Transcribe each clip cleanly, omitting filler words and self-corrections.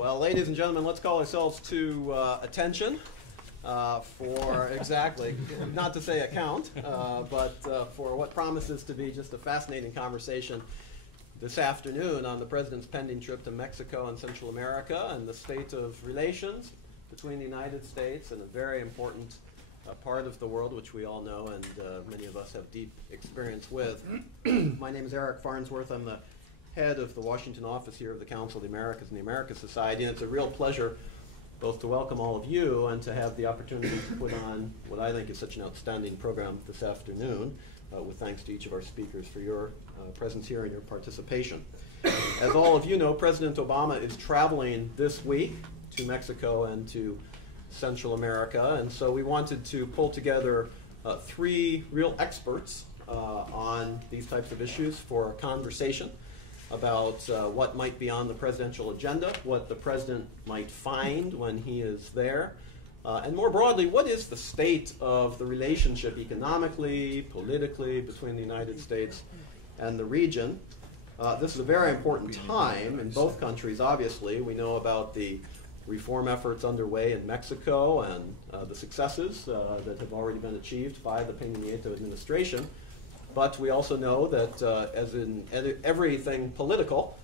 Well, ladies and gentlemen, let's call ourselves to attention for exactly, not to say account, but for what promises to be just a fascinating conversation this afternoon on the President's pending trip to Mexico and Central America and the state of relations between the United States and a very important part of the world, which we all know and many of us have deep experience with. My name is Eric Farnsworth. I'm the head of the Washington office here of the Council of the Americas and the Americas Society, and it's a real pleasure both to welcome all of you and to have the opportunity to put on what I think is such an outstanding program this afternoon, with thanks to each of our speakers for your presence here and your participation. As all of you know, President Obama is traveling this week to Mexico and to Central America, and so we wanted to pull together three real experts on these types of issues for a conversation about what might be on the presidential agenda, what the president might find when he is there, and more broadly, what is the state of the relationship economically, politically, between the United States and the region. This is a very important time in both countries, obviously. We know about the reform efforts underway in Mexico and the successes that have already been achieved by the Peña Nieto administration. But we also know that, as in everything political,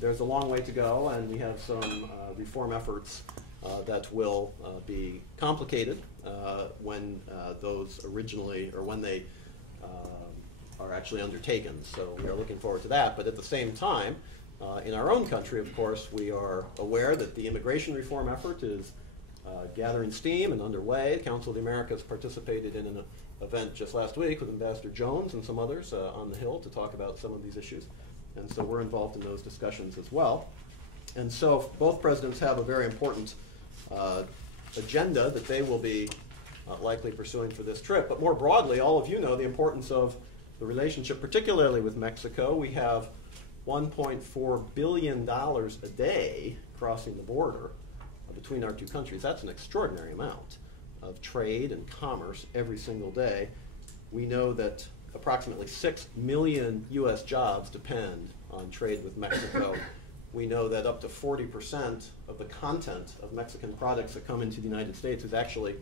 there's a long way to go, and we have some reform efforts that will be complicated when those originally, or when they are actually undertaken. So we are looking forward to that. But at the same time, in our own country, of course, we are aware that the immigration reform effort is gathering steam and underway. The Council of the Americas participated in an event just last week with Ambassador Jones and some others on the Hill to talk about some of these issues. And so we're involved in those discussions as well. And so both presidents have a very important agenda that they will be likely pursuing for this trip. But more broadly, all of you know the importance of the relationship, particularly with Mexico. We have $1.4 billion a day crossing the border between our two countries. That's an extraordinary amount of trade and commerce every single day. We know that approximately 6 million U.S. jobs depend on trade with Mexico. We know that up to 40% of the content of Mexican products that come into the United States is actually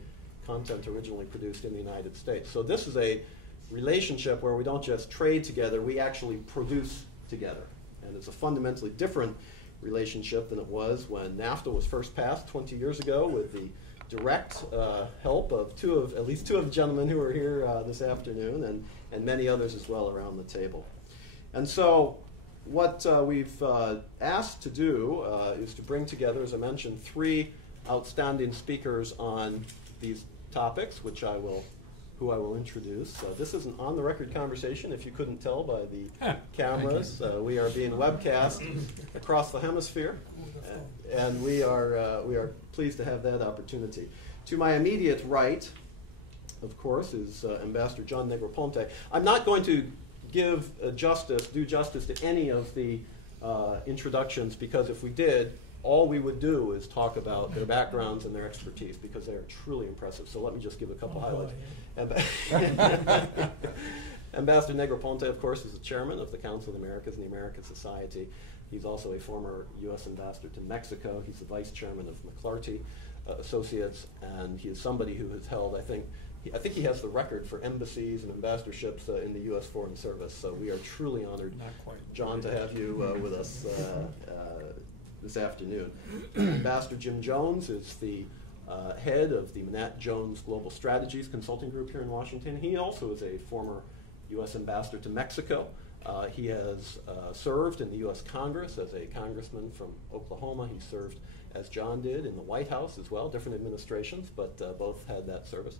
content originally produced in the United States. So this is a relationship where we don't just trade together, we actually produce together. And it's a fundamentally different relationship than it was when NAFTA was first passed 20 years ago, with the direct help of at least two of the gentlemen who are here this afternoon, and many others as well around the table. And so what we've asked to do is to bring together, as I mentioned, three outstanding speakers on these topics, who I will introduce. This is an on-the-record conversation, if you couldn't tell by the cameras. We are being webcast across the hemisphere, and we are pleased to have that opportunity. To my immediate right, of course, is Ambassador John Negroponte. I'm not going to give due justice to any of the introductions, because if we did, all we would do is talk about their backgrounds and their expertise, because they are truly impressive. So let me just give a couple highlights. Ambassador Negroponte, of course, is the chairman of the Council of the Americas and the Americas Society. He's also a former U.S. ambassador to Mexico. He's the vice chairman of McClarty Associates, and he is somebody who has held, I think he has the record for embassies and ambassadorships in the U.S. Foreign Service. So we are truly honored, John, to have you with us this afternoon. Ambassador Jim Jones is the head of the Manat Jones Global Strategies Consulting Group here in Washington. He also is a former U.S. ambassador to Mexico. He has served in the U.S. Congress as a congressman from Oklahoma. He served, as John did, in the White House as well, different administrations, but both had that service.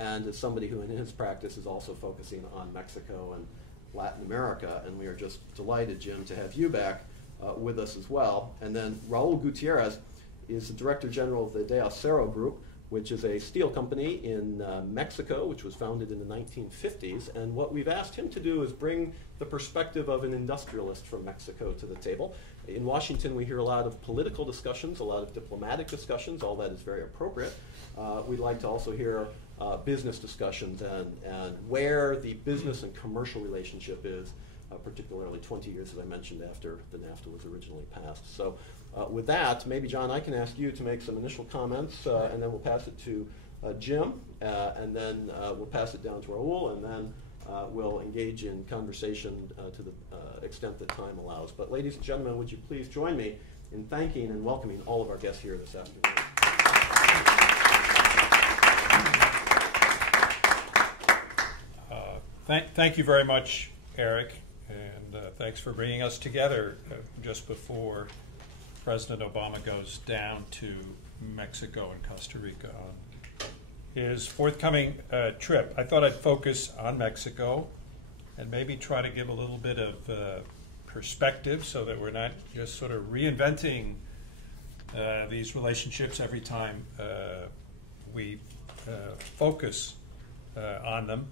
And is somebody who in his practice is also focusing on Mexico and Latin America. And we are just delighted, Jim, to have you back with us as well. And then Raul Gutierrez is the Director General of the De Acero Group, which is a steel company in Mexico, which was founded in the 1950s. And what we've asked him to do is bring the perspective of an industrialist from Mexico to the table. In Washington, we hear a lot of political discussions, a lot of diplomatic discussions. All that is very appropriate. We'd like to also hear business discussions and where the business and commercial relationship is, particularly 20 years, as I mentioned, after the NAFTA was originally passed. So With that, maybe John, I can ask you to make some initial comments, and then we'll pass it to Jim, and then we'll pass it down to Raul, and then we'll engage in conversation to the extent that time allows. But ladies and gentlemen, would you please join me in thanking and welcoming all of our guests here this afternoon. Thank you very much, Eric, and thanks for bringing us together just before President Obama goes down to Mexico and Costa Rica on his forthcoming trip. I thought I'd focus on Mexico and maybe try to give a little bit of perspective so that we're not just sort of reinventing these relationships every time we focus on them.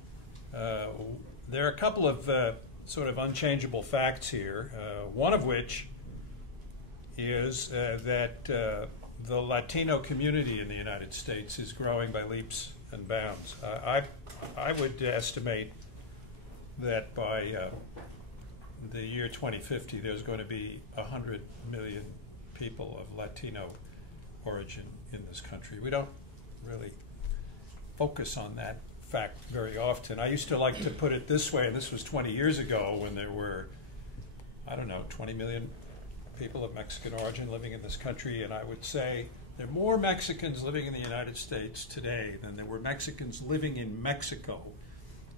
There are a couple of sort of unchangeable facts here, one of which is that the Latino community in the United States is growing by leaps and bounds. I would estimate that by the year 2050 there's going to be 100 million people of Latino origin in this country. We don't really focus on that fact very often. I used to like to put it this way, and this was 20 years ago when there were, I don't know, 20 million people of Mexican origin living in this country, and I would say there are more Mexicans living in the United States today than there were Mexicans living in Mexico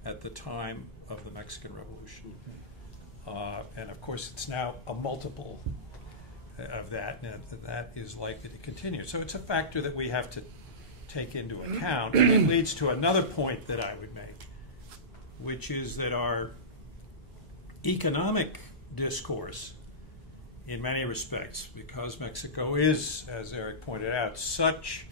at the time of the Mexican Revolution. And of course it's now a multiple of that, and that is likely to continue. So it's a factor that we have to take into account, and it leads to another point that I would make, which is that our economic discourse, in many respects, because Mexico is, as Eric pointed out, such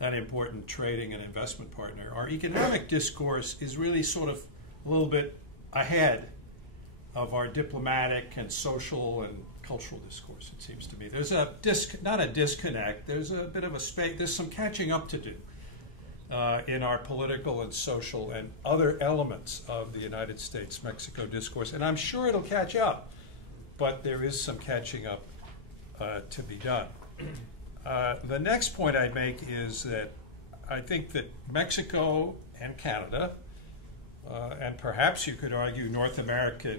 an important trading and investment partner, our economic discourse is really sort of a little bit ahead of our diplomatic and social and cultural discourse, it seems to me. There's a not a disconnect, there's a bit of a space, there's some catching up to do in our political and social and other elements of the United States-Mexico discourse, and I'm sure it'll catch up, but there is some catching up to be done. The next point I'd make is that I think that Mexico and Canada, and perhaps you could argue North America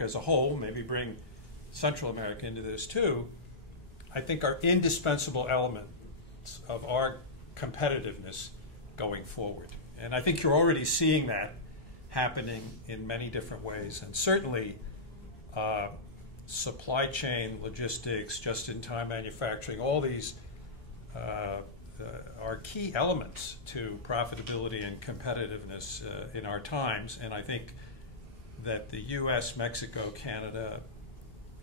as a whole, maybe bring Central America into this too, I think are indispensable elements of our competitiveness going forward. And I think you're already seeing that happening in many different ways, and certainly supply chain, logistics, just-in-time manufacturing, all these are key elements to profitability and competitiveness in our times. And I think that the U.S., Mexico, Canada,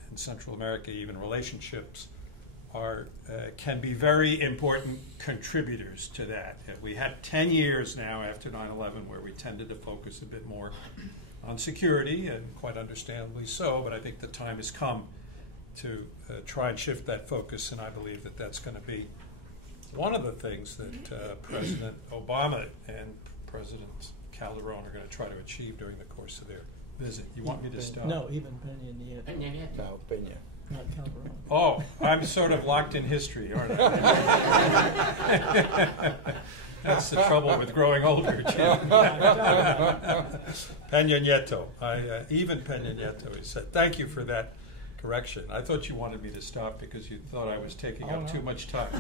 and Central America, even relationships, can be very important contributors to that. We had 10 years now after 9/11 where we tended to focus a bit more on security, and quite understandably so, but I think the time has come to try and shift that focus, and I believe that that's going to be one of the things that President Obama and President Calderon are going to try to achieve during the course of their visit. You want me to stop? No, even Peña Nieto. No, Peña. Not Calderon. Oh, I'm sort of locked in history, aren't I? That's the trouble with growing older, Jim. Peña Nieto. Even Peña Nieto, he said. Thank you for that correction. I thought you wanted me to stop because you thought I was taking up too much time.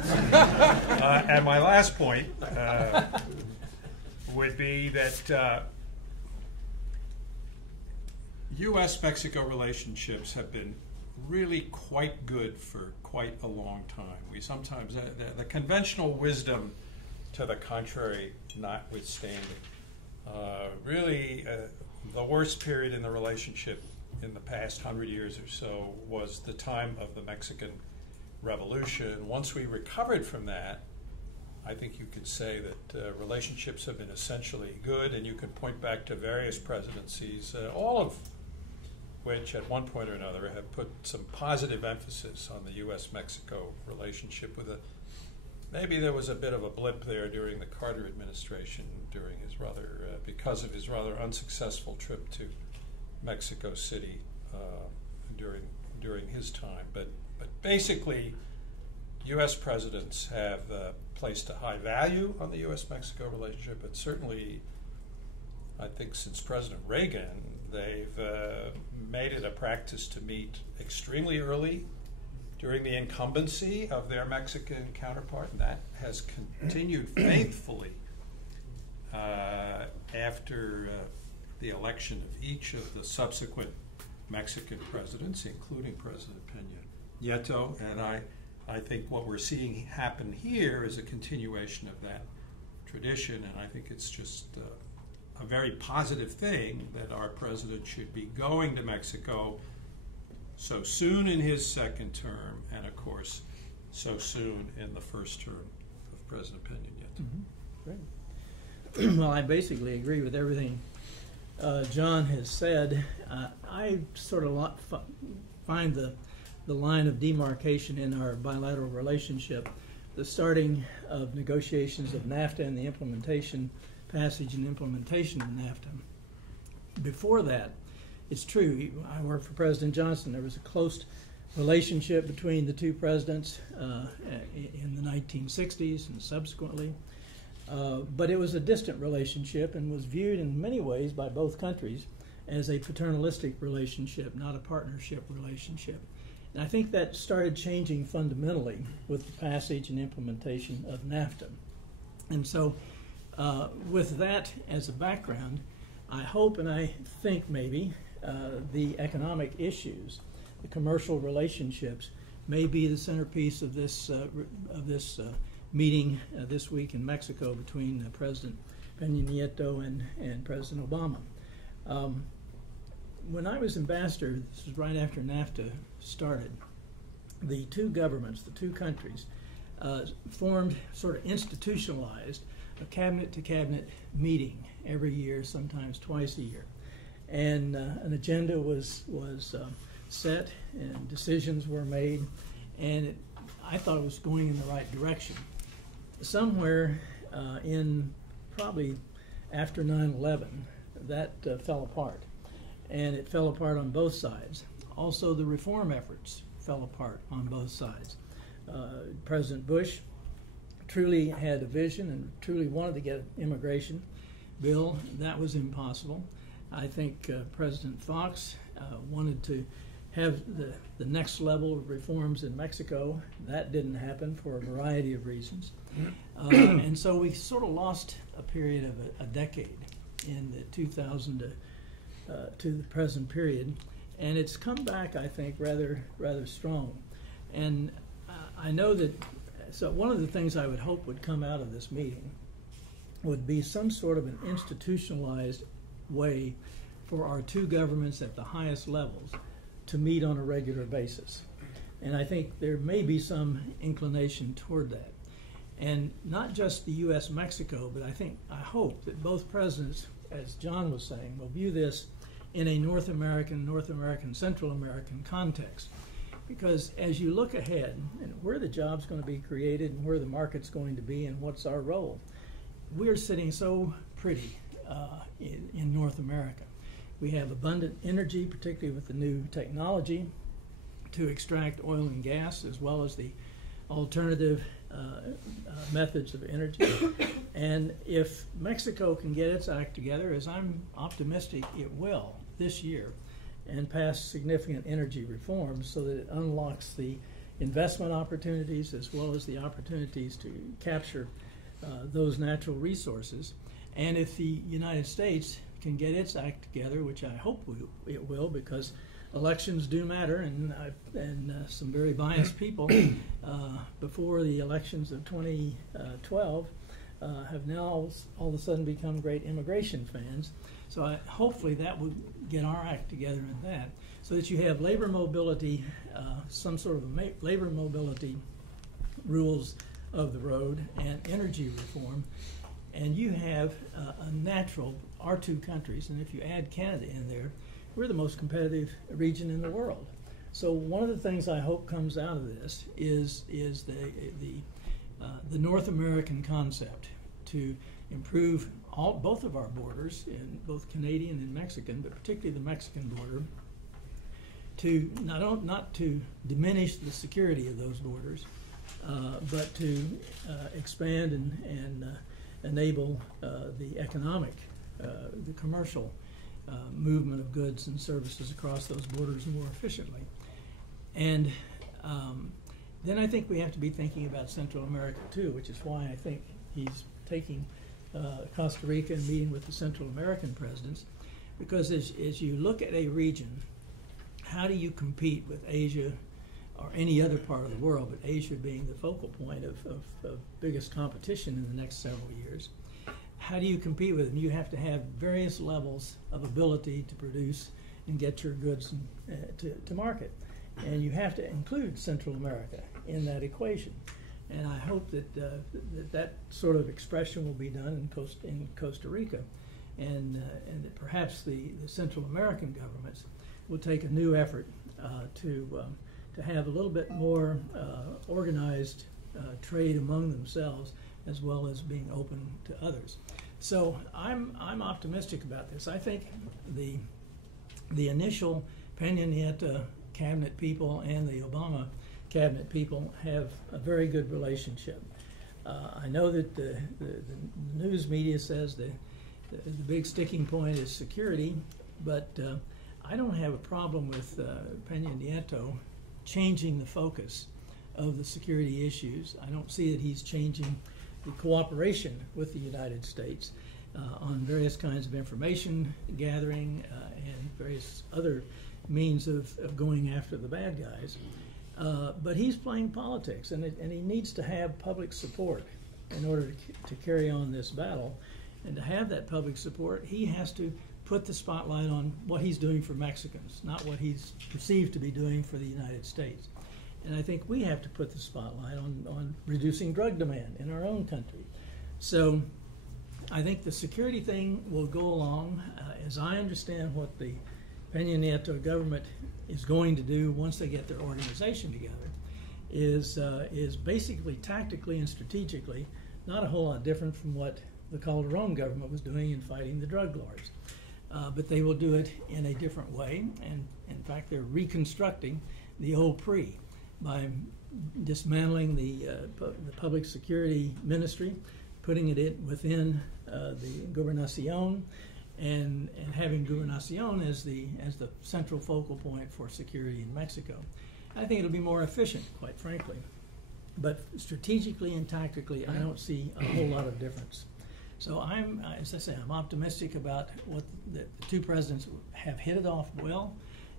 And my last point would be that U.S.-Mexico relationships have been really quite good for quite a long time. We sometimes, the conventional wisdom to the contrary notwithstanding, really the worst period in the relationship in the past 100 years or so was the time of the Mexican Revolution. Once we recovered from that, I think you could say that relationships have been essentially good, and you can point back to various presidencies, all of which at one point or another have put some positive emphasis on the U.S.-Mexico relationship. Maybe there was a bit of a blip there during the Carter administration, during his because of his rather unsuccessful trip to Mexico City during his time. But But basically, U.S. presidents have placed a high value on the U.S.-Mexico relationship, but certainly, I think since President Reagan, they've made it a practice to meet extremely early during the incumbency of their Mexican counterpart, and that has continued faithfully after the election of each of the subsequent Mexican presidents, including President Peña Nieto. And I think what we're seeing happen here is a continuation of that tradition, and I think it's just a very positive thing that our president should be going to Mexico so soon in his second term, and of course, so soon in the first term of President Peña Nieto. Great. Well, I basically agree with everything John has said. I sort of find the line of demarcation in our bilateral relationship, the starting of negotiations of NAFTA and the passage and implementation of NAFTA. Before that, it's true, I worked for President Johnson. There was a close relationship between the two presidents in the 1960s and subsequently. But it was a distant relationship and was viewed in many ways by both countries as a paternalistic relationship, not a partnership relationship. And I think that started changing fundamentally with the passage and implementation of NAFTA. And so with that as a background, I hope and I think maybe the economic issues, the commercial relationships, may be the centerpiece of this meeting this week in Mexico between President Peña Nieto and President Obama. When I was ambassador, this was right after NAFTA started, the two governments, the two countries, formed, sort of institutionalized, a cabinet-to-cabinet meeting every year, sometimes twice a year. And an agenda was set and decisions were made, and I thought it was going in the right direction. Somewhere in probably after 9/11, that fell apart. And it fell apart on both sides. Also, the reform efforts fell apart on both sides. President Bush truly had a vision and truly wanted to get an immigration bill. That was impossible. I think President Fox wanted to have the next level of reforms in Mexico. That didn't happen for a variety of reasons. And so we sort of lost a period of a decade in the 2000 to the present period. And it's come back, I think, rather strong. And I know that, so one of the things I would hope would come out of this meeting would be some sort of an institutionalized way for our two governments at the highest levels to meet on a regular basis. And I think there may be some inclination toward that. And not just the U.S.-Mexico, but I hope that both presidents, as John was saying, will view this in a North American, Central American context. Because as you look ahead, and where the job's going to be created and where the market's going to be and what's our role, we're sitting so pretty in North America. We have abundant energy, particularly with the new technology to extract oil and gas, as well as the alternative methods of energy. And if Mexico can get its act together, as I'm optimistic it will this year, and pass significant energy reforms so that it unlocks the investment opportunities as well as the opportunities to capture those natural resources. And if the United States can get its act together, which I hope it will, because elections do matter, and some very biased people before the elections of 2012 have now all of a sudden become great immigration fans. So hopefully that will get our act together in that, so that you have labor mobility, some sort of labor mobility rules of the road and energy reform, and you have a natural, our two countries, and if you add Canada in there, we're the most competitive region in the world. So one of the things I hope comes out of this is the North American concept to improve both of our borders, in both Canadian and Mexican, but particularly the Mexican border, to not to diminish the security of those borders, but to expand and enable the economic, the commercial movement of goods and services across those borders more efficiently. And then I think we have to be thinking about Central America too, which is why I think he's taking Costa Rica and meeting with the Central American presidents, because as you look at a region, how do you compete with Asia or any other part of the world, but Asia being the focal point of biggest competition in the next several years? How do you compete with them? You have to have various levels of ability to produce and get your goods to market. And you have to include Central America in that equation. And I hope that that sort of expression will be done in Costa Rica. And that perhaps the Central American governments will take a new effort to have a little bit more organized trade among themselves, as well as being open to others. So I'm optimistic about this. I think the initial Peña Nieto cabinet people and the Obama cabinet people have a very good relationship. I know that the news media says the big sticking point is security, but I don't have a problem with Peña Nieto changing the focus of the security issues. I don't see that he's changing the cooperation with the United States on various kinds of information gathering and various other means of going after the bad guys. But he's playing politics, and he needs to have public support in order to carry on this battle. And to have that public support, he has to put the spotlight on what he's doing for Mexicans, not what he's perceived to be doing for the United States. And I think we have to put the spotlight on reducing drug demand in our own country. So I think the security thing will go along. As I understand what the Peña Nieto government is going to do once they get their organization together is basically tactically and strategically not a whole lot different from what the Calderon government was doing in fighting the drug lords. But they will do it in a different way, and in fact they're reconstructing the old PRI by dismantling the public security ministry, putting it within the Gobernación, and having Gobernación as the central focal point for security in Mexico. I think it'll be more efficient, quite frankly. But strategically and tactically, I don't see a whole lot of difference. So as I say, I'm optimistic about what the two presidents have hit it off well,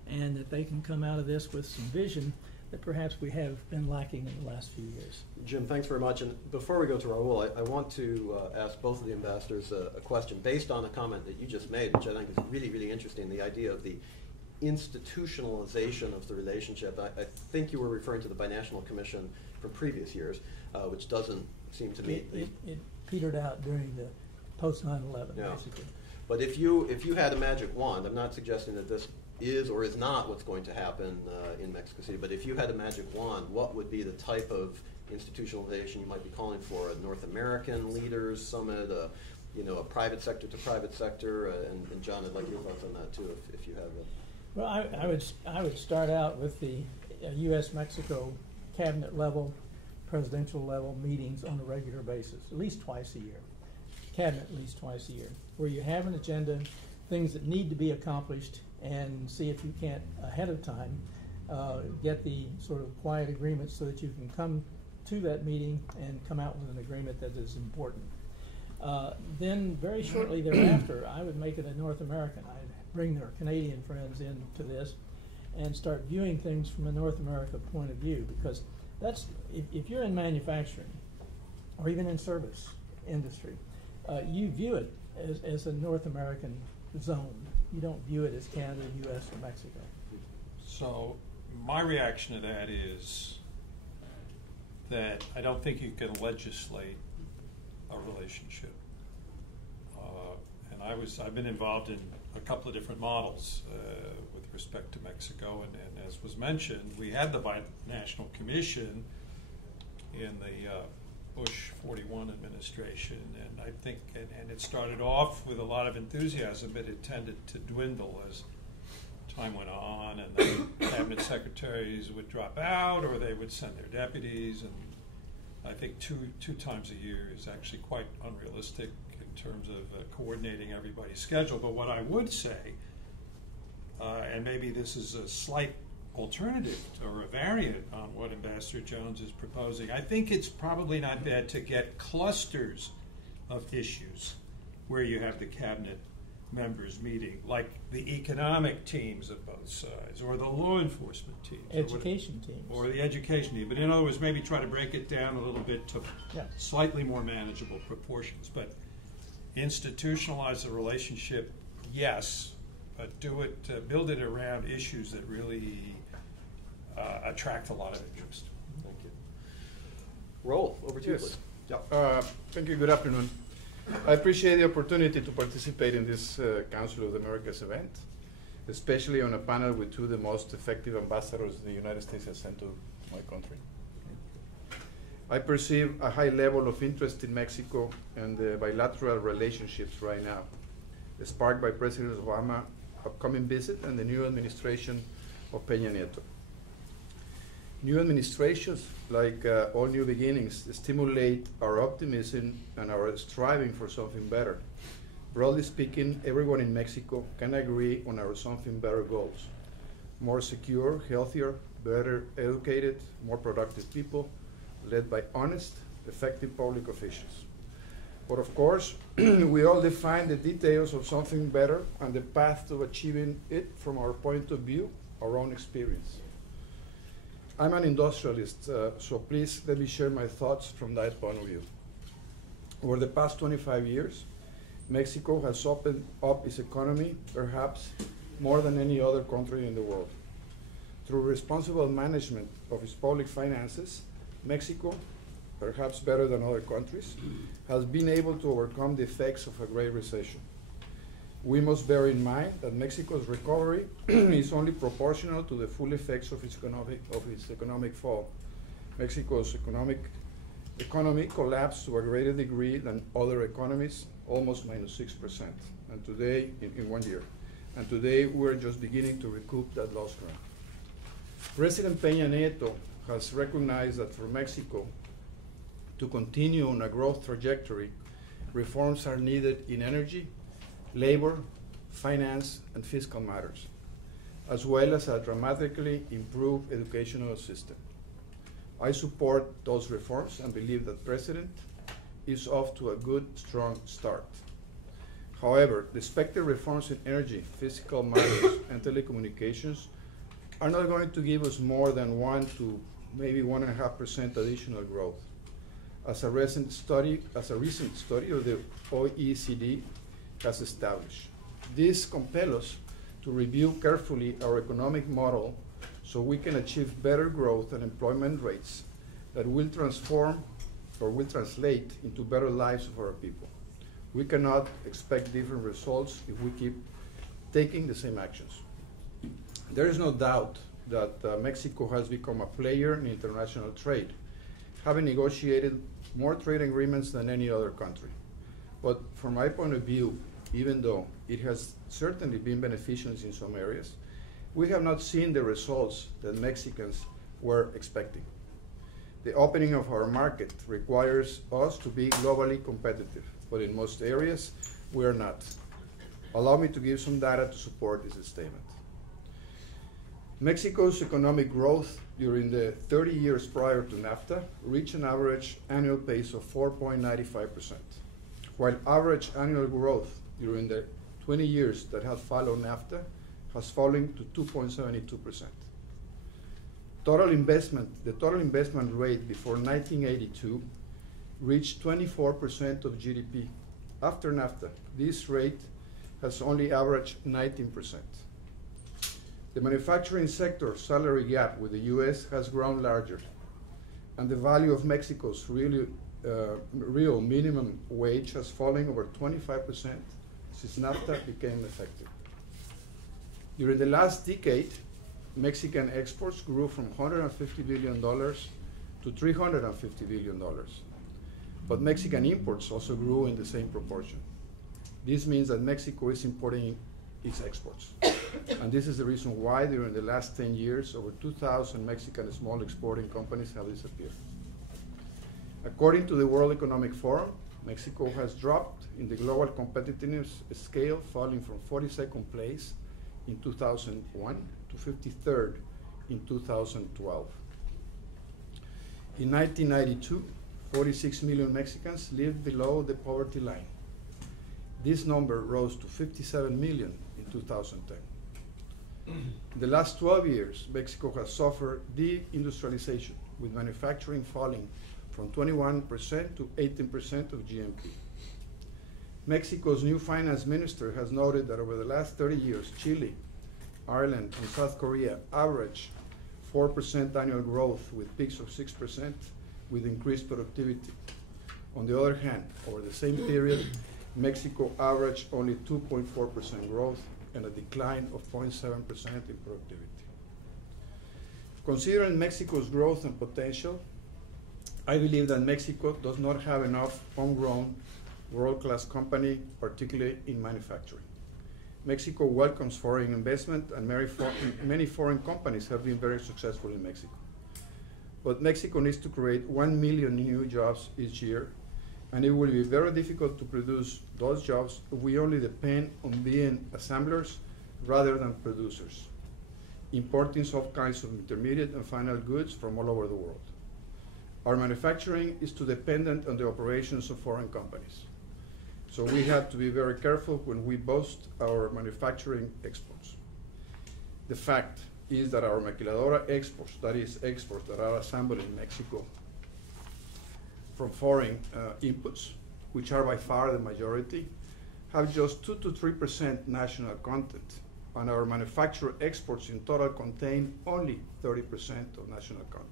and that they can come out of this with some vision that perhaps we have been lacking in the last few years. Jim, thanks very much. And before we go to Raul, I want to ask both of the ambassadors a question based on a comment that you just made, which I think is really, really interesting, the idea of the institutionalization of the relationship. I think you were referring to the Binational Commission from previous years, which doesn't seem to meet it petered out during the post 9/11, yeah. basically. But if you had a magic wand, I'm not suggesting that this is or is not what's going to happen in Mexico City, but if you had a magic wand, what would be the type of institutionalization you might be calling for? A North American Leaders Summit, a private sector to private sector, and John, I'd like your thoughts on that too, if you have it. Well, I would start out with the U.S.-Mexico cabinet level, presidential level meetings on a regular basis, at least twice a year. Cabinet at least twice a year, where you have an agenda, things that need to be accomplished, and see if you can't ahead of time get the sort of quiet agreement so that you can come to that meeting and come out with an agreement that is important. Then very shortly thereafter, I would make it a North American. I'd bring their Canadian friends into this and start viewing things from a North America point of view, because that's, if you're in manufacturing or even in service industry, you view it as a North American zone. You don't view it as Canada, U.S., or Mexico. So my reaction to that is that I don't think you can legislate a relationship. And I've been involved in a couple of different models with respect to Mexico, and as was mentioned, we had the Binational Commission in the Bush 41 administration, and I think, and it started off with a lot of enthusiasm, but it tended to dwindle as time went on, and the cabinet secretaries would drop out, or they would send their deputies, and I think two times a year is actually quite unrealistic in terms of coordinating everybody's schedule. But what I would say, and maybe this is a slight alternative or a variant on what Ambassador Jones is proposing, I think it's probably not bad to get clusters of issues where you have the cabinet members meeting, like the economic teams of both sides, or the law enforcement teams, Education teams. or the education team. But in other words, maybe try to break it down a little bit to slightly more manageable proportions. But institutionalize the relationship, yes, but do it, build it around issues that really attract a lot of interest. Thank you. Raul, over to you, Yes. please. Yeah. Thank you. Good afternoon. I appreciate the opportunity to participate in this Council of the Americas event, especially on a panel with two of the most effective ambassadors the United States has sent to my country. I perceive a high level of interest in Mexico and the bilateral relationships right now, sparked by President Obama's upcoming visit and the new administration of Peña Nieto. New administrations, like all new beginnings, stimulate our optimism and our striving for something better. Broadly speaking, everyone in Mexico can agree on our something better goals. More secure, healthier, better educated, more productive people, led by honest, effective public officials. But of course, we all define the details of something better and the path to achieving it from our point of view, our own experience. I'm an industrialist, so please let me share my thoughts from that point of view. Over the past 25 years, Mexico has opened up its economy, perhaps more than any other country in the world. Through responsible management of its public finances, Mexico, perhaps better than other countries, has been able to overcome the effects of a great recession. We must bear in mind that Mexico's recovery is only proportional to the full effects of its economic fall. Mexico's economy collapsed to a greater degree than other economies, almost -6%, and today, in 1 year. And today, we're just beginning to recoup that lost ground. President Peña Nieto has recognized that for Mexico to continue on a growth trajectory, reforms are needed in energy, labor, finance, and fiscal matters, as well as a dramatically improved educational system. I support those reforms and believe that the President is off to a good, strong start. However, the expected reforms in energy, fiscal matters, and telecommunications are not going to give us more than 1 to maybe 1.5% additional growth. As a recent study of the OECD has established. This compels us to review carefully our economic model so we can achieve better growth and employment rates that will transform or will translate into better lives of our people. We cannot expect different results if we keep taking the same actions. There is no doubt that Mexico has become a player in international trade, having negotiated more trade agreements than any other country. But from my point of view, even though it has certainly been beneficial in some areas, we have not seen the results that Mexicans were expecting. The opening of our market requires us to be globally competitive, but in most areas, we are not. Allow me to give some data to support this statement. Mexico's economic growth during the 30 years prior to NAFTA reached an average annual pace of 4.95%, while average annual growth during the 20 years that have followed NAFTA has fallen to 2.72%. The total investment rate before 1982 reached 24% of GDP. After NAFTA, this rate has only averaged 19%. The manufacturing sector salary gap with the US has grown larger, and the value of Mexico's real minimum wage has fallen over 25% since NAFTA became effective. During the last decade, Mexican exports grew from $150 billion to $350 billion. But Mexican imports also grew in the same proportion. This means that Mexico is importing its exports. And this is the reason why during the last 10 years, over 2,000 Mexican small exporting companies have disappeared. According to the World Economic Forum, Mexico has dropped in the global competitiveness scale, falling from 42nd place in 2001 to 53rd in 2012. In 1992, 46 million Mexicans lived below the poverty line. This number rose to 57 million in 2010. In the last 12 years, Mexico has suffered deindustrialization, with manufacturing falling from 21% to 18% of GNP. Mexico's new finance minister has noted that over the last 30 years, Chile, Ireland, and South Korea averaged 4% annual growth with peaks of 6% with increased productivity. On the other hand, over the same period, Mexico averaged only 2.4% growth and a decline of 0.7% in productivity. Considering Mexico's growth and potential, I believe that Mexico does not have enough homegrown world-class company, particularly in manufacturing. Mexico welcomes foreign investment, and many foreign companies have been very successful in Mexico. But Mexico needs to create 1 million new jobs each year, and it will be very difficult to produce those jobs if we only depend on being assemblers rather than producers, importing all kinds of intermediate and final goods from all over the world. Our manufacturing is too dependent on the operations of foreign companies. So we have to be very careful when we boast our manufacturing exports. The fact is that our maquiladora exports, that is exports that are assembled in Mexico from foreign inputs, which are by far the majority, have just 2 to 3% national content, and our manufactured exports in total contain only 30% of national content.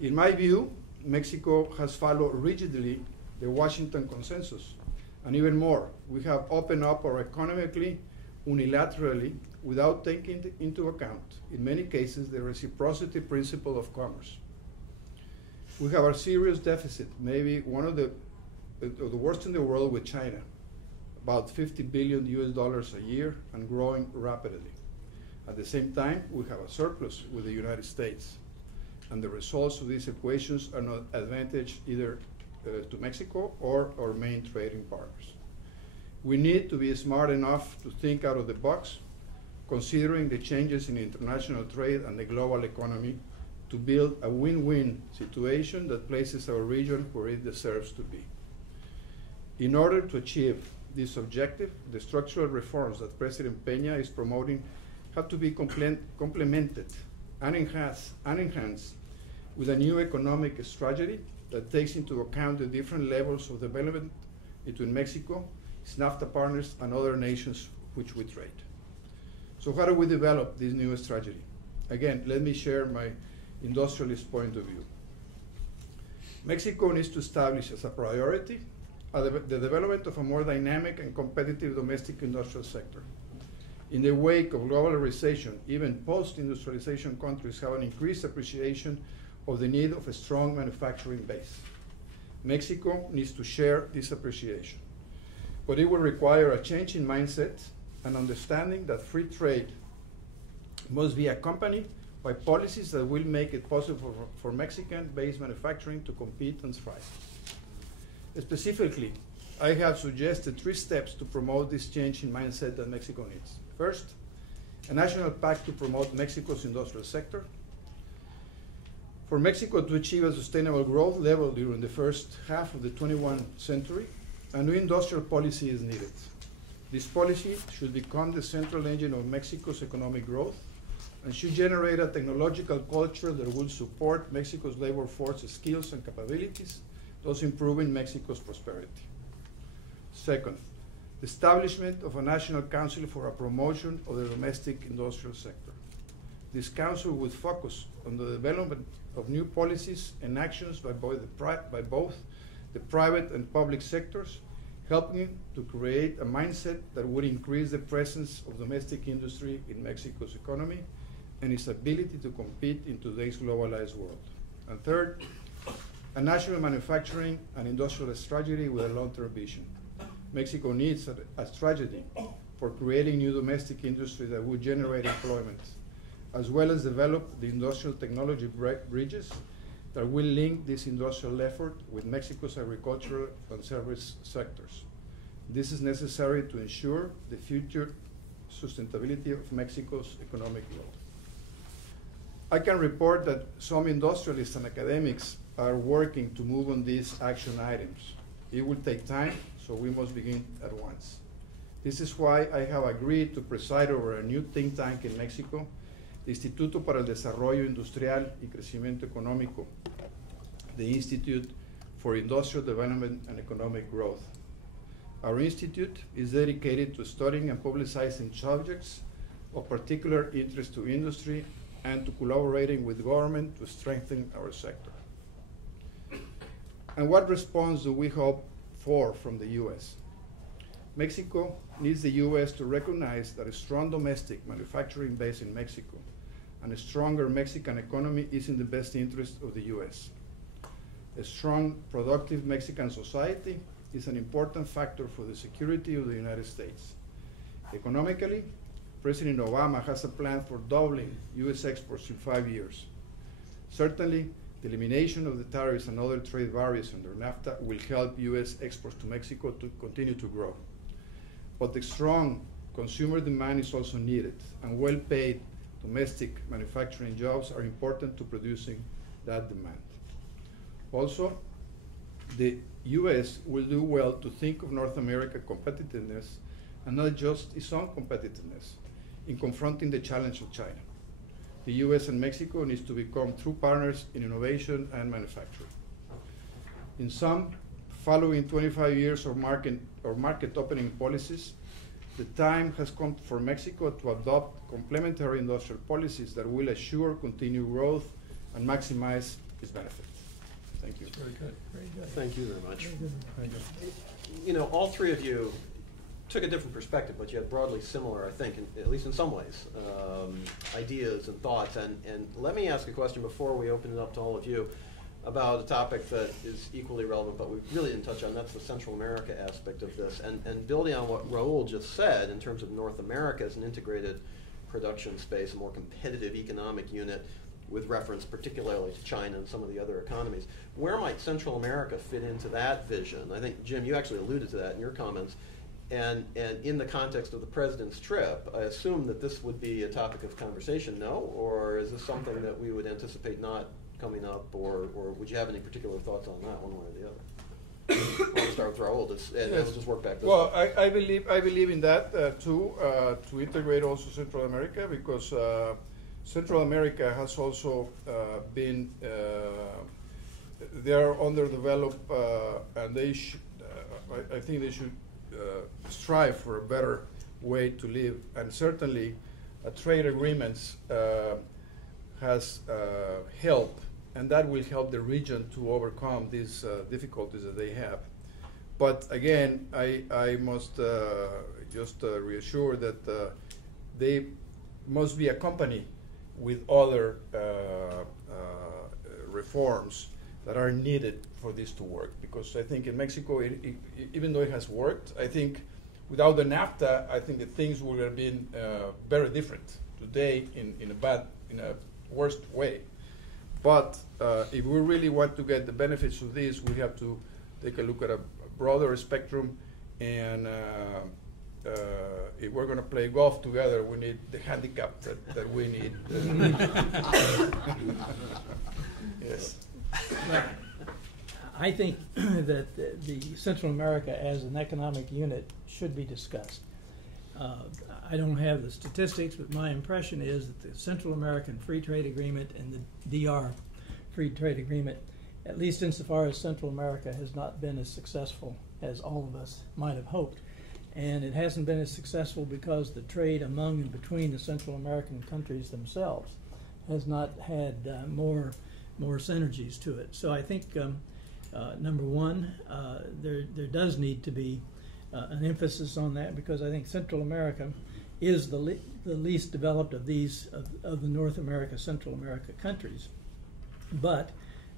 In my view, Mexico has followed rigidly the Washington Consensus, and even more, we have opened up our economically unilaterally without taking into account, in many cases, the reciprocity principle of commerce. We have a serious deficit, maybe one of the worst in the world with China, about $50 billion US a year and growing rapidly. At the same time, we have a surplus with the United States, and the results of these equations are not advantage either to Mexico or our main trading partners. We need to be smart enough to think out of the box, considering the changes in international trade and the global economy, to build a win-win situation that places our region where it deserves to be. In order to achieve this objective, the structural reforms that President Peña is promoting have to be complemented and enhanced with a new economic strategy that takes into account the different levels of development between Mexico, its NAFTA partners, and other nations which we trade. So how do we develop this new strategy? Again, let me share my industrialist point of view. Mexico needs to establish as a priority the development of a more dynamic and competitive domestic industrial sector. In the wake of globalization, even post-industrialization countries have an increased appreciation of the need of a strong manufacturing base. Mexico needs to share this appreciation, but it will require a change in mindset and understanding that free trade must be accompanied by policies that will make it possible for Mexican-based manufacturing to compete and thrive. Specifically, I have suggested 3 steps to promote this change in mindset that Mexico needs. First, a national pact to promote Mexico's industrial sector. For Mexico to achieve a sustainable growth level during the first half of the 21st century, a new industrial policy is needed. This policy should become the central engine of Mexico's economic growth and should generate a technological culture that will support Mexico's labor force skills and capabilities, thus improving Mexico's prosperity. Second, the establishment of a national council for a promotion of the domestic industrial sector. This council would focus on the development of new policies and actions by both the private and public sectors, helping to create a mindset that would increase the presence of domestic industry in Mexico's economy and its ability to compete in today's globalized world. And third, a national manufacturing and industrial strategy with a long-term vision. Mexico needs a strategy for creating new domestic industry that would generate employment, as well as develop the industrial technology bridges that will link this industrial effort with Mexico's agricultural and service sectors. This is necessary to ensure the future sustainability of Mexico's economic growth. I can report that some industrialists and academics are working to move on these action items. It will take time, so we must begin at once. This is why I have agreed to preside over a new think tank in Mexico, the Instituto para el Desarrollo Industrial y Crecimiento Económico, the Institute for Industrial Development and Economic Growth. Our institute is dedicated to studying and publicizing subjects of particular interest to industry and to collaborating with government to strengthen our sector. And what response do we hope for from the U.S.? Mexico needs the U.S. to recognize that a strong domestic manufacturing base in Mexico and a stronger Mexican economy is in the best interest of the U.S. A strong, productive Mexican society is an important factor for the security of the United States. Economically, President Obama has a plan for doubling U.S. exports in 5 years. Certainly, the elimination of the tariffs and other trade barriers under NAFTA will help U.S. exports to Mexico to continue to grow. But the strong consumer demand is also needed, and well-paid domestic manufacturing jobs are important to producing that demand. Also, the U.S. will do well to think of North America competitiveness and not just its own competitiveness in confronting the challenge of China. The U.S. and Mexico needs to become true partners in innovation and manufacturing. In sum, following 25 years of market opening policies, the time has come for Mexico to adopt complementary industrial policies that will assure continued growth and maximize its benefits. Thank you. Very good. Very good. Thank you very much. Very good. You know, all three of you took a different perspective, but yet broadly similar, I think, at least in some ways, ideas and thoughts. And let me ask a question before we open it up to all of you about a topic that is equally relevant, but we really didn't touch on. That's the Central America aspect of this. And building on what Raul just said in terms of North America as an integrated production space, a more competitive economic unit with reference particularly to China and some of the other economies, where might Central America fit into that vision? I think, Jim, you actually alluded to that in your comments. And in the context of the president's trip, I assume that this would be a topic of conversation, no? Or is this something that we would anticipate not coming up, or would you have any particular thoughts on that, one way or the other? I'll start with Raul, and we'll just work back this Well, way. I believe in that too, to integrate also Central America, because Central America has also been, they are underdeveloped, and they I think they should strive for a better way to live, and certainly trade agreements has helped, and that will help the region to overcome these difficulties that they have. But again, I must just reassure that they must be accompanied with other reforms that are needed for this to work. Because I think in Mexico, even though it has worked, I think without the NAFTA, I think that things would have been very different today in a worst way. But if we really want to get the benefits of this, we have to take a look at a broader spectrum, and if we're going to play golf together, we need the handicap that we need. Yes. Well, I think that the Central America as an economic unit should be discussed. I don't have the statistics, but my impression is that the Central American Free Trade Agreement and the DR Free Trade Agreement, at least insofar as Central America, has not been as successful as all of us might have hoped. And it hasn't been as successful because the trade among and between the Central American countries themselves has not had more synergies to it. So I think, number one, there does need to be an emphasis on that, because I think Central America is the least developed of these of the North America, Central America countries. But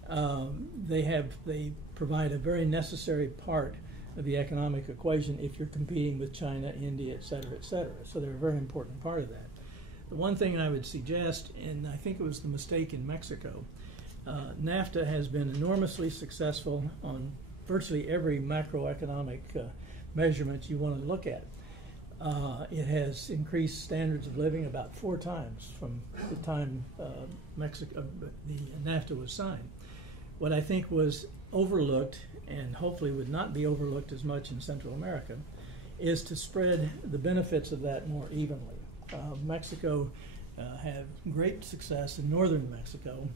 they provide a very necessary part of the economic equation if you're competing with China, India, et cetera, et cetera. So they're a very important part of that. The one thing I would suggest, and I think it was the mistake in Mexico, NAFTA has been enormously successful on virtually every macroeconomic measurement you want to look at. It has increased standards of living about 4 times from the time the NAFTA was signed. What I think was overlooked, and hopefully would not be overlooked as much in Central America, is to spread the benefits of that more evenly. Mexico had great success in northern Mexico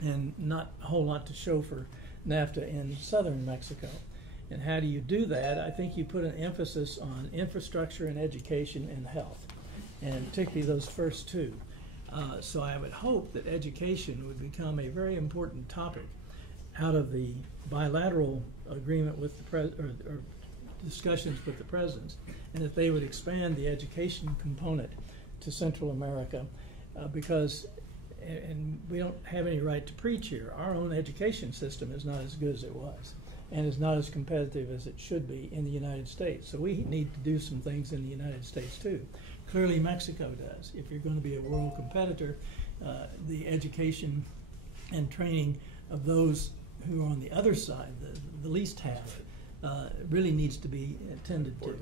and not a whole lot to show for NAFTA in southern Mexico. And how do you do that? I think you put an emphasis on infrastructure and education and health, and particularly those first 2. So I would hope that education would become a very important topic out of the bilateral agreement with the or discussions with the presidents, and that they would expand the education component to Central America, because, and we don't have any right to preach here, our own education system is not as good as it was, and is not as competitive as it should be in the United States. So we need to do some things in the United States too. Clearly Mexico does. If you're going to be a world competitor, the education and training of those who are on the other side, the least half, really needs to be attended to. Okay.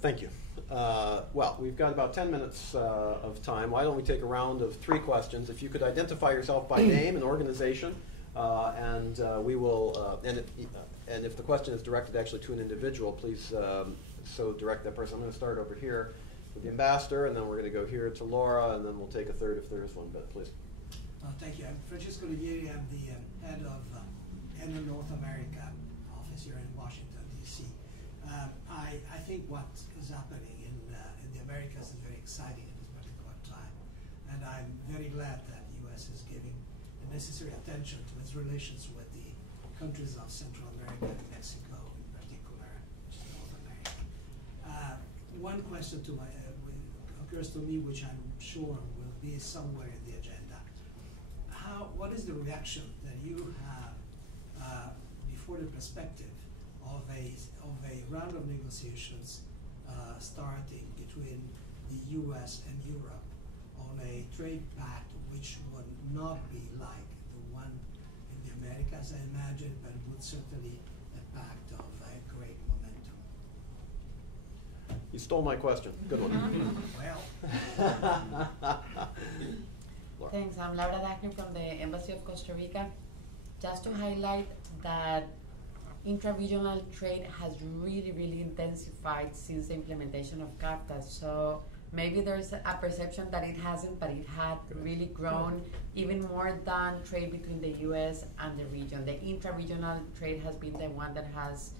Thank you. Well, we've got about 10 minutes of time. Why don't we take a round of 3 questions? If you could identify yourself by name and organization, and we will, and if the question is directed actually to an individual, please so direct that person. I'm going to start over here with the ambassador, and then we're going to go here to Laura, and then we'll take a third if there is one. But please. Thank you. I'm Francisco Olivieri. I'm the head of ENO North America office here in Washington, D.C. I think what is happening in the Americas is very exciting at this particular time. And I'm very glad that the U.S. is giving the necessary attention to its relations with the countries of Central America and Mexico in particular, which is North America. One question occurs to me, which I'm sure will be somewhere in the agenda. What is the reaction that you have before the perspective of a round of negotiations starting between the U.S. and Europe on a trade pact which would not be like the one in the Americas, I imagine, but would certainly a pact of a great momentum? You stole my question. Good one. Well. Thanks. I'm Laura Dagner from the Embassy of Costa Rica. Just to highlight that intra-regional trade has really, really intensified since the implementation of CAFTA. So maybe there's a perception that it hasn't, but it had really grown even more than trade between the U.S. and the region. The intra-regional trade has been the one that has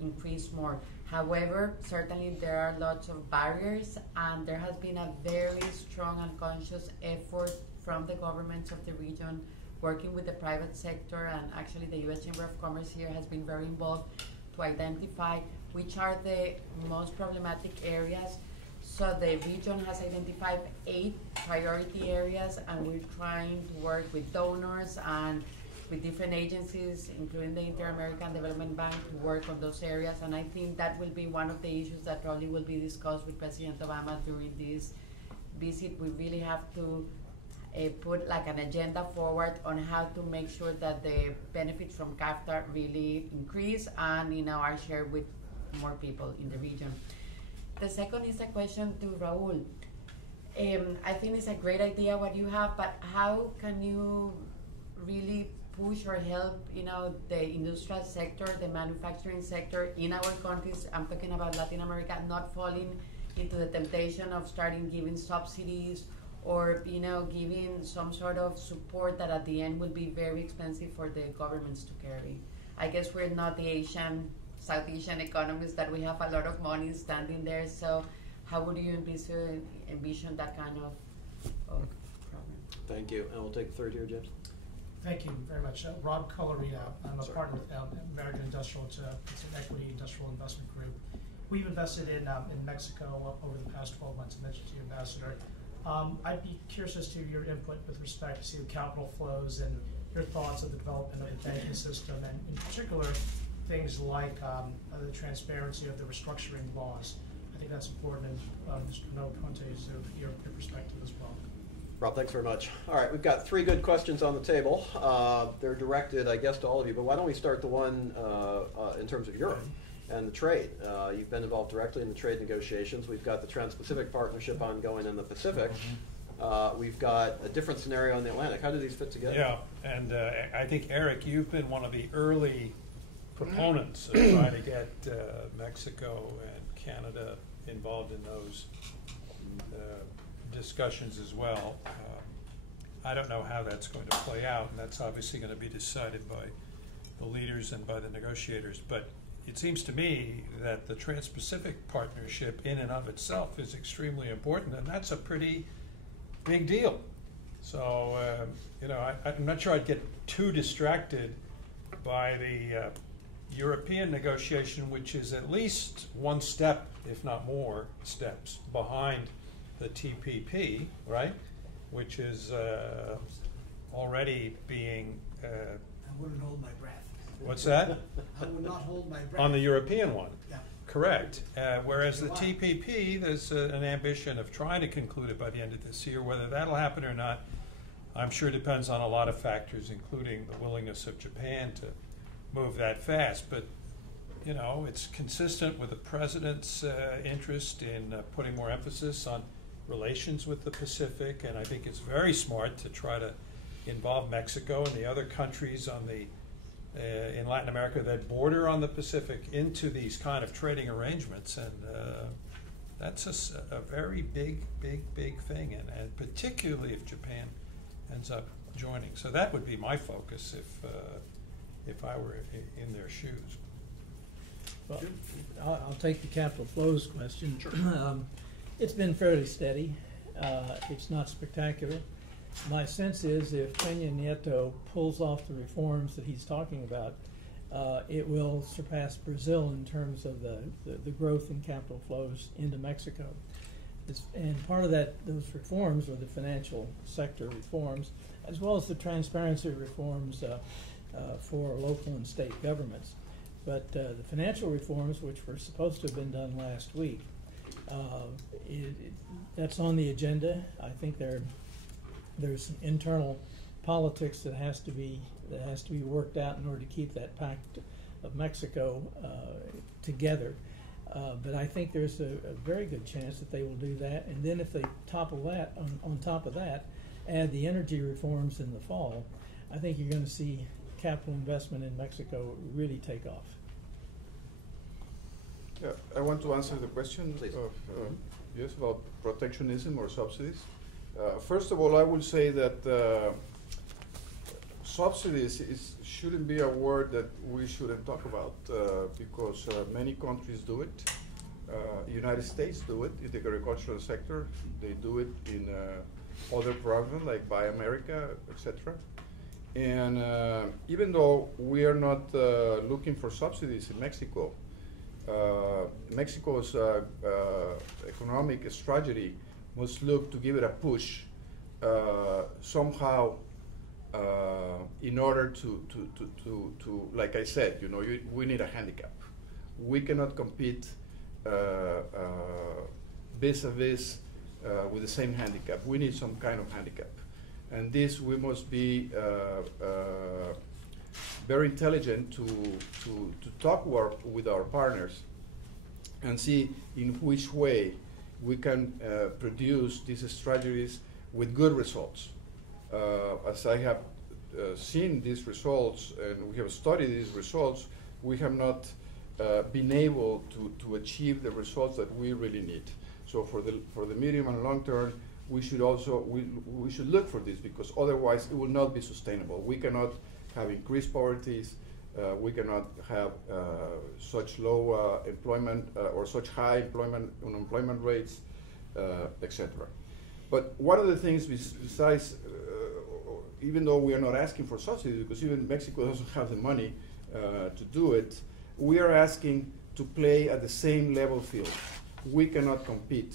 increased more. However, certainly there are lots of barriers, and there has been a very strong and conscious effort from the governments of the region, working with the private sector, and actually the U.S. Chamber of Commerce here has been very involved to identify which are the most problematic areas. So the region has identified 8 priority areas, and we're trying to work with donors and with different agencies, including the Inter-American Development Bank, to work on those areas. And I think that will be one of the issues that probably will be discussed with President Obama during this visit. We really have to put like an agenda forward on how to make sure that the benefits from CAFTA really increase and are shared with more people in the region. The second is a question to Raul. I think it's a great idea what you have, but how can you really push or help the industrial sector, the manufacturing sector in our countries? I'm talking about Latin America, not falling into the temptation of starting giving subsidies or giving some sort of support that at the end will be very expensive for the governments to carry. I guess we're not the South Asian economies that we have a lot of money standing there. So how would you envision that kind of problem? Thank you. And we'll take the third here, James. Thank you very much. Rob Colorino. I'm a partner with American Industrial. It's an equity industrial investment group. We've invested in Mexico over the past 12 months. I mentioned to you, Ambassador. I'd be curious as to your input with respect to capital flows and your thoughts of the development of the banking system, and in particular, things like the transparency of the restructuring laws. I think that's important, and Mr. Noconte's your perspective as well. Rob, thanks very much. All right, we've got 3 good questions on the table. They're directed, I guess, to all of you, but why don't we start the one in terms of Europe and the trade. You've been involved directly in the trade negotiations. We've got the Trans-Pacific Partnership ongoing in the Pacific. We've got a different scenario in the Atlantic. How do these fit together? Yeah, and I think, Eric, you've been one of the early proponents of trying to get Mexico and Canada involved in those discussions as well. I don't know how that's going to play out, and that's obviously going to be decided by the leaders and by the negotiators. But it seems to me that the Trans-Pacific Partnership in and of itself is extremely important, and that's a pretty big deal. So, I'm not sure I'd get too distracted by the European negotiation, which is at least one step, if not more steps, behind the TPP, right? Which is already being... I wouldn't hold my breath. What's that? I would not hold my breath. On the European one? Yeah. Correct. Whereas the TPP, there's an ambition of trying to conclude it by the end of this year. Whether that'll happen or not, I'm sure depends on a lot of factors, including the willingness of Japan to move that fast. But, it's consistent with the President's interest in putting more emphasis on relations with the Pacific, and I think it's very smart to try to involve Mexico and the other countries on the in Latin America that border on the Pacific into these kind of trading arrangements, and that's a very big thing, and particularly if Japan ends up joining. So that would be my focus if I were in their shoes. Well, I'll take the capital flows question. Sure. It's been fairly steady. It's not spectacular. My sense is if Peña Nieto pulls off the reforms that he's talking about, it will surpass Brazil in terms of the growth in capital flows into Mexico. And part of those reforms are the financial sector reforms, as well as the transparency reforms for local and state governments. But the financial reforms, which were supposed to have been done last week, that's on the agenda. I think there's some internal politics that has to be worked out in order to keep that Pact of Mexico together. But I think there's a very good chance that they will do that. And then if they topple that on top of that, add the energy reforms in the fall, I think you're going to see capital investment in Mexico really take off. Yeah, I want to answer the question Please. Yes, about protectionism or subsidies. First of all, I will say that subsidies shouldn't be a word that we shouldn't talk about because many countries do it. United States do it in the agricultural sector. They do it in other programs like Buy America, etc. And even though we are not looking for subsidies in Mexico, Mexico's economic strategy must look to give it a push somehow in order to like I said, we need a handicap. We cannot compete vis-a-vis with the same handicap. We need some kind of handicap. And this we must be very intelligent to talk with our partners and see in which way we can produce these strategies with good results. As I have seen these results and we have studied these results, we have not been able to achieve the results that we really need. So for the medium and long term, we should look for this, because otherwise it will not be sustainable. We cannot have increased poverty. We cannot have such low employment or such high unemployment rates, etc. But one of the things besides, even though we are not asking for subsidies, because even Mexico doesn't have the money to do it, we are asking to play at the same level field. We cannot compete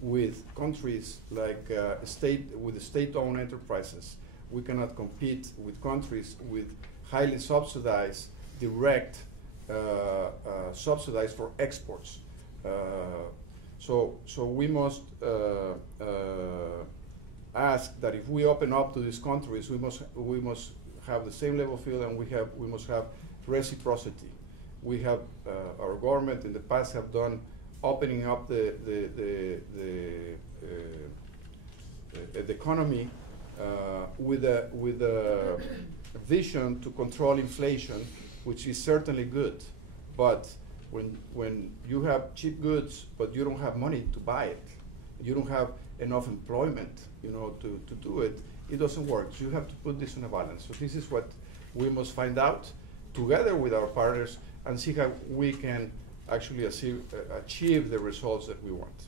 with countries like with state-owned enterprises we cannot compete with countries with highly subsidized, direct, subsidized for exports. So we must ask that if we open up to these countries, we must have the same level field, and we must have reciprocity. We have our government in the past have done opening up the economy with a vision to control inflation, which is certainly good. But when you have cheap goods, but you don't have money to buy it, you don't have enough employment, to do it, it doesn't work. So you have to put this in a balance. So this is what we must find out together with our partners and see how we can actually achieve the results that we want.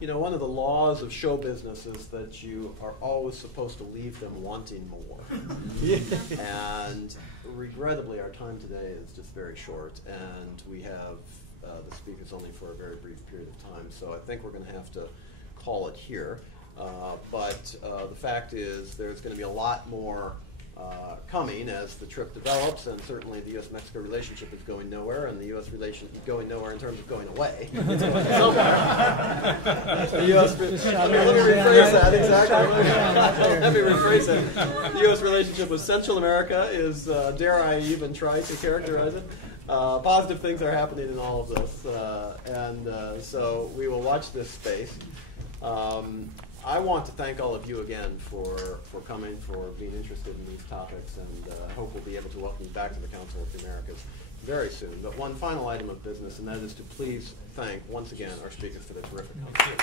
One of the laws of show business is that you are always supposed to leave them wanting more. And regrettably, our time today is just very short, and we have the speakers only for a very brief period of time. So I think we're going to have to call it here. But the fact is there's going to be a lot more coming as the trip develops, and certainly the U.S.-Mexico relationship is going nowhere, and the U.S. relationship is going nowhere in terms of going away. It's going somewhere. The U.S. Let me rephrase that, exactly. Let me rephrase that. The U.S. relationship with Central America is, dare I even try to characterize it, positive things are happening in all of this, and so we will watch this space. I want to thank all of you again for coming, for being interested in these topics, and I hope we'll be able to welcome you back to the Council of the Americas very soon. But one final item of business, and that is to please thank once again our speakers for their terrific contribution.